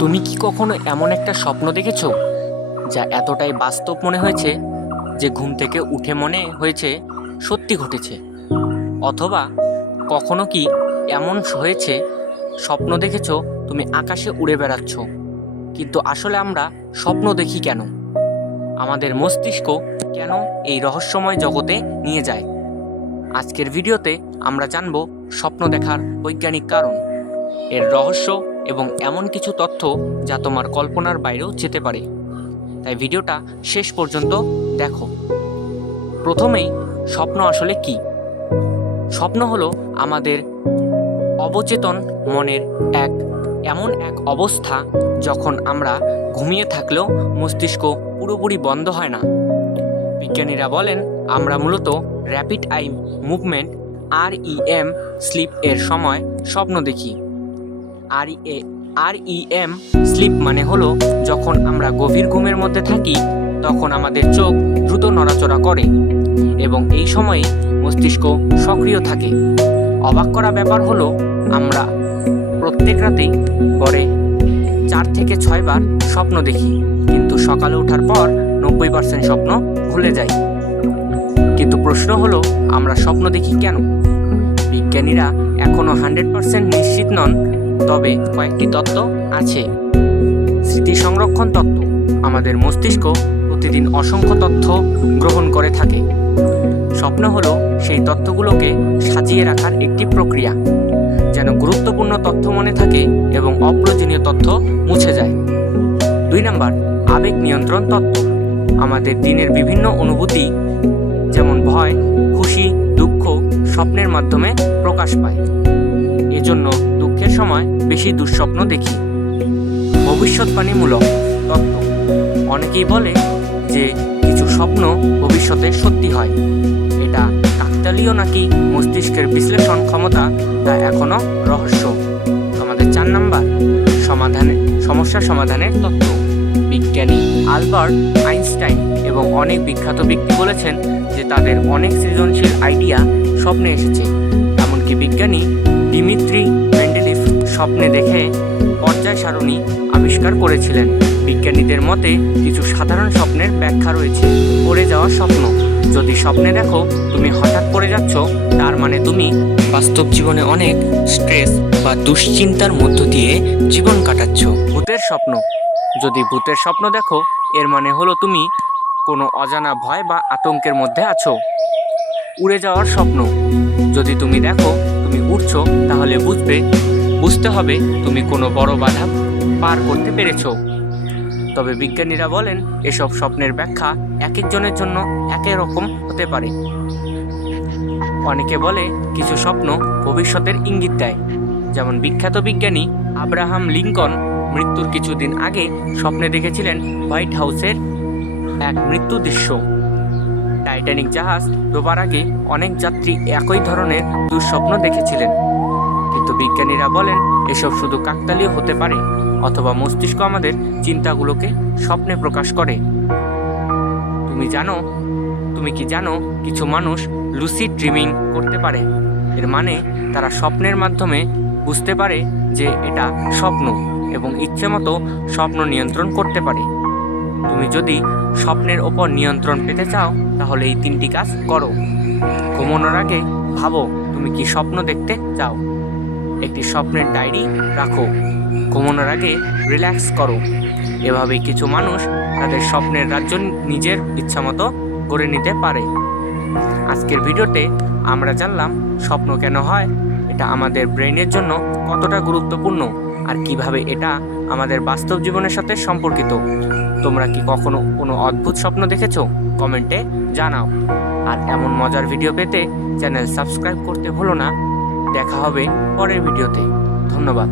তুমি কি কখনো এমন একটা স্বপ্ন দেখেছো যা এতটাই বাস্তব মনে হয়েছে যে ঘুম থেকে উঠে মনে হয়েছে সত্যি ঘটেছে? অথবা কখনো কি এমন হয়েছে স্বপ্ন দেখেছো তুমি আকাশে উড়ে বেড়াচ্ছ, কিন্তু আসলে আমরা স্বপ্ন দেখি কেন? আমাদের মস্তিষ্ক কেন এই রহস্যময় জগতে নিয়ে যায়? আজকের ভিডিওতে আমরা জানব স্বপ্ন দেখার বৈজ্ঞানিক কারণ, এর রহস্য এবং এমন কিছু তথ্য যা তোমার কল্পনার বাইরেও যেতে পারে। তাই ভিডিওটা শেষ পর্যন্ত দেখো। প্রথমেই, স্বপ্ন আসলে কি? স্বপ্ন হলো আমাদের অবচেতন মনের এমন এক অবস্থা যখন আমরা ঘুমিয়ে থাকলেও মস্তিষ্ক পুরোপুরি বন্ধ হয় না। বিজ্ঞানীরা বলেন আমরা মূলত rapid eye movement REM sleep এর সময় স্বপ্ন দেখি। REM স্লিপ মানে হলো যখন আমরা গভীর ঘুমের মধ্যে থাকি তখন আমাদের চোখ দ্রুত নড়াচড়া করে এবং এই সময়ে মস্তিষ্ক সক্রিয় থাকে। অবাক করা ব্যাপার হলো আমরা প্রত্যেক রাতেই গড়ে 4 থেকে 6 বার স্বপ্ন দেখি, কিন্তু সকালে ওঠার পর 90% স্বপ্ন ভুলে যাই। কিন্তু প্রশ্ন হলো আমরা স্বপ্ন দেখি কেন? বিজ্ঞানীরা এখনও 100% নিশ্চিত নন, তবে কয়েকটি তত্ত্ব আছে। স্মৃতি সংরক্ষণ তত্ত্ব: আমাদের মস্তিষ্ক প্রতিদিন অসংখ্য তথ্য গ্রহণ করে থাকে। স্বপ্ন হলো সেই তথ্যগুলোকে সাজিয়ে রাখার একটি প্রক্রিয়া, যেন গুরুত্বপূর্ণ তথ্য মনে থাকে এবং অপ্রয়োজনীয় তথ্য মুছে যায়। 2 নাম্বার, আবেগ নিয়ন্ত্রণ তত্ত্ব: আমাদের দিনের বিভিন্ন অনুভূতি যেমন ভয়, খুশি, দুঃখ স্বপ্নের মাধ্যমে প্রকাশ পায়। এজন্য দুঃখের সময় বেশি দুঃস্বপ্ন দেখি। ভবিষ্যৎবাণীমূলক তত্ত্ব: অনেকেই বলে যে কিছু স্বপ্ন ভবিষ্যতে সত্যি হয়। এটা কাকতালীয় নাকি মস্তিষ্কের বিশ্লেষণ ক্ষমতা তা এখনো রহস্য। আমাদের 4 নাম্বার, সমস্যা সমাধানের তত্ত্ব: বিজ্ঞানী আলবার্ট আইনস্টাইন এবং অনেক বিখ্যাত ব্যক্তি বলেছেন যে তাদের অনেক সৃজনশীল আইডিয়া স্বপ্নে এসেছে। এমনকি বিজ্ঞানী ডিমিত্রি মেন্ডেলিভ স্বপ্নে দেখে পর্যায় সারণী আবিষ্কার করেছিলেন। বিজ্ঞানীদের মতে কিছু সাধারণ স্বপ্নের ব্যাখ্যা রয়েছে। পড়ে যাওয়া স্বপ্ন: যদি স্বপ্নে দেখো তুমি হঠাৎ পড়ে যাচ্ছ, তার মানে তুমি বাস্তব জীবনে অনেক স্ট্রেস বা দুশ্চিন্তার মধ্য দিয়ে জীবন কাটাচ্ছ। ভূতের স্বপ্ন: যদি ভূতের স্বপ্ন দেখো এর মানে হলো তুমি কোনো অজানা ভয় বা আতঙ্কের মধ্যে আছো। উড়ে যাওয়ার স্বপ্ন: যদি তুমি দেখো তুমি উড়ছো, তাহলে বুঝতে হবে তুমি কোনো বড় বাধা পার করতে পেরেছো। তবে বিজ্ঞানীরা বলেন এসব স্বপ্নের ব্যাখ্যা এক একজনের জন্য একই রকম হতে পারে। অনেকে বলে কিছু স্বপ্ন ভবিষ্যতের ইঙ্গিত দেয়, যেমন বিখ্যাত বিজ্ঞানী আব্রাহাম লিঙ্কন মৃত্যুর কিছুদিন আগে স্বপ্নে দেখেছিলেন হোয়াইট হাউসের এক মৃত্যু দৃশ্য। টাইটানিক জাহাজ ডোবার আগে অনেক যাত্রী একই ধরনের দুঃস্বপ্ন দেখেছিলেন। কিন্তু বিজ্ঞানীরা বলেন এসব শুধু কাকতালীয় হতে পারে, অথবা মস্তিষ্ক আমাদের চিন্তাগুলোকে স্বপ্নে প্রকাশ করে। তুমি কি জানো কিছু মানুষ লুসিড ড্রিমিং করতে পারে? এর মানে তারা স্বপ্নের মাধ্যমে বুঝতে পারে যে এটা স্বপ্ন এবং ইচ্ছেমতো স্বপ্ন নিয়ন্ত্রণ করতে পারে। তুমি যদি স্বপ্নের ওপর নিয়ন্ত্রণ পেতে চাও তাহলে এই 3টি কাজ করো। ঘুমানোর আগে ভাবো তুমি কি স্বপ্ন দেখতে চাও। একটি স্বপ্নের ডায়েরি রাখো। ঘুমানোর আগে রিল্যাক্স করো। এভাবেই কিছু মানুষ তাদের স্বপ্নের রাজ্য নিজের ইচ্ছামতো গড়ে নিতে পারে। আজকের ভিডিওতে আমরা জানলাম স্বপ্ন কেন হয়, এটা আমাদের ব্রেনের জন্য কতটা গুরুত্বপূর্ণ, আর কিভাবে এটা আমাদের বাস্তব জীবনের সাথে সম্পর্কিত। তোমরা কি কখনো কোনো অদ্ভুত স্বপ্ন দেখেছো? কমেন্টে জানাও। আর এমন মজার ভিডিও পেতে চ্যানেল সাবস্ক্রাইব করতে ভুলো না। দেখা হবে পরের ভিডিওতে। ধন্যবাদ।